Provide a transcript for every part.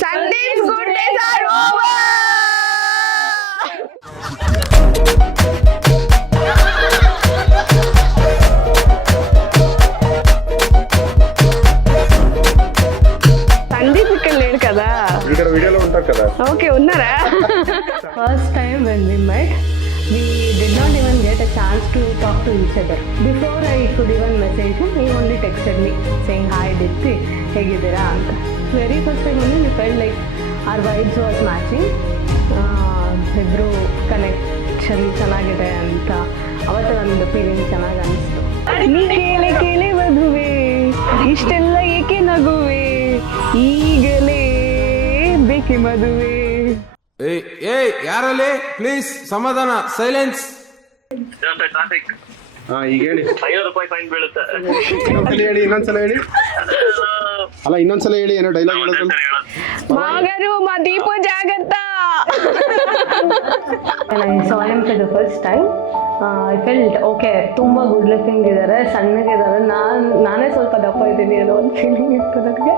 Sandeep's good days are over. Sandeep ఇక్కడ లేడు కదా, ఇక్కడ వీడియోలో ఉంటారు కదా. ఓకే ఉన్నారా? First time when we met, we did not even get a chance to talk to each other. Before I could even message him, he only texted me saying hi Dipti, hegidira anta. Very first time only we felt like our vibes was matching. ಇಬ್ರು connection ಚೆನ್ನಾಗಿದೆ ಅಂತ ಅವತ್ತು ಒಂದು feeling ಚೆನ್ನಾಗಿ ಅನಿಸ್ತು. ನೀ ಕೇಳಿ ಕೇಳಿ ಮದುವೆ ಇಷ್ಟೆಲ್ಲ ಏಕೆ ನಗುವೆ ಈಗಲೇ ಬೇಕೆ ಮದುವೆ. ಏಯ್ ಯಾರಲ್ಲಿ ಪ್ಲೀಸ್ ಸಮಾಧಾನ, ಸೈಲೆನ್ಸ್. ಟ್ರಾಫಿಕ್ ಈಗ ಹೇಳಿ. 50 ರೂಪಾಯಿ ಫೈನ್ ಬೀಳುತ್ತೆ. ಇನ್ನೊಂದ್ಸಲ ಹೇಳಿ. ಅಲ್ಲ ಇನ್ನೊಂದ್ಸಲ ಹೇಳಿ, ಏನೋ ಡೈಲಾಗ್ ಹೇಳೋದು. ಮಾಗರು ಮಾ Deepu ಜಾಗತ್ತ. When I saw him for the first time, I felt okay, ತುಂಬ ಗುಡ್ ಲುಕಿಂಗ್ ಇದ್ದಾರೆ, ಸಣ್ಣಗಿದ್ದಾರೆ, ನಾನೇ ಸ್ವಲ್ಪ ದಪ್ಪ ಇದ್ದೀನಿ ಅನ್ನೋ ಒಂದು ಫೀಲಿಂಗ್ ಇತ್ತು ನನಗೆ.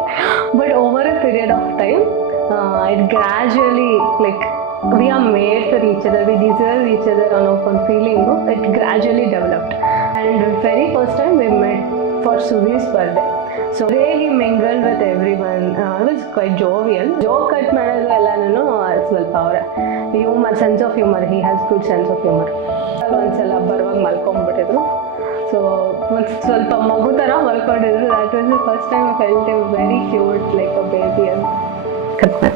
But over A period of time it gradually, like, we are made for each other, we deserve each other ಅನ್ನೋ ಒಂದು feeling it gradually developed. And very first time we met for Suvi's birthday. So he mingled with everyone. I was quite jovial. Joke cut ಮಾಡೋದು ಎಲ್ಲನೂ ಸ್ವಲ್ಪ ಅವರ humour, sense of humour. He has good sense of humour. ಒಂದ್ಸಲ ಬರುವಾಗ ಮಲ್ಕೊಂಡ್ಬಿಟ್ಟಿದ್ರು. So ಒಂದು ಸ್ವಲ್ಪ ಮಗು ಥರ ಮಲ್ಕೊಂಡಿದ್ರು. That was the first time I felt him very cute, like a baby ಅಂತ. ಕಟ್ ಮಾಡಿ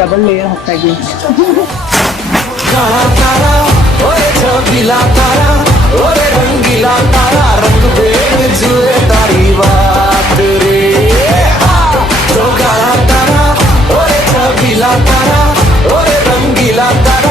ಡಬಲ್ ಲೇಯರ್ ಹಾಕ್ತಾ ಇದ್ವಿ. काला तारा ओए छबीला तारा ओरे रंगीला तारा रंग बेरंग जुए तारी बात रे. तो काला तारा ओए छबीला तारा ओरे रंगीला तारा